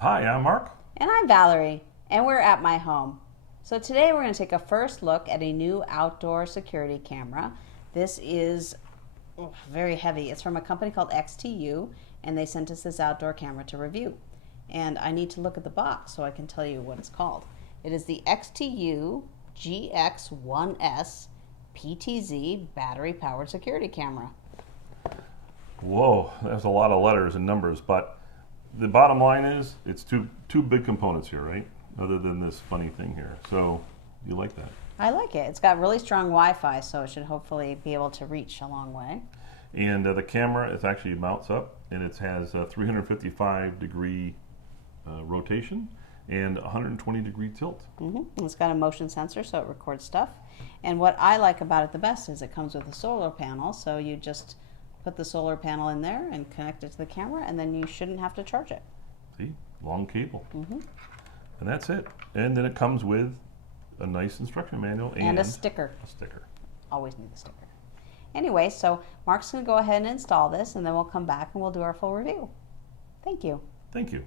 Hi, I'm Mark. And I'm Valerie, and we're at my home. So today we're going to take a first look at a new outdoor security camera. This is very heavy. It's from a company called XTU, and they sent us this outdoor camera to review. And I need to look at the box so I can tell you what it's called. It is the XTU GX1S PTZ battery-powered security camera. Whoa, there's a lot of letters and numbers, but the bottom line is it's two big components here, right? Other than this funny thing here. So you like that? I like it. It's got really strong Wi-Fi, so it should hopefully be able to reach a long way. And the camera, it actually mounts up, and it has a 355-degree rotation and 120-degree tilt. It's got a motion sensor, so it records stuff. And what I like about it the best is it comes with a solar panel, so you just put the solar panel in there and connect it to the camera, and then you shouldn't have to charge it. See, long cable. And that's it. And then it comes with a nice instruction manual And a sticker. Always need the sticker. Anyway, so Mark's going to go ahead and install this, and then we'll come back and we'll do our full review. Thank you. Thank you.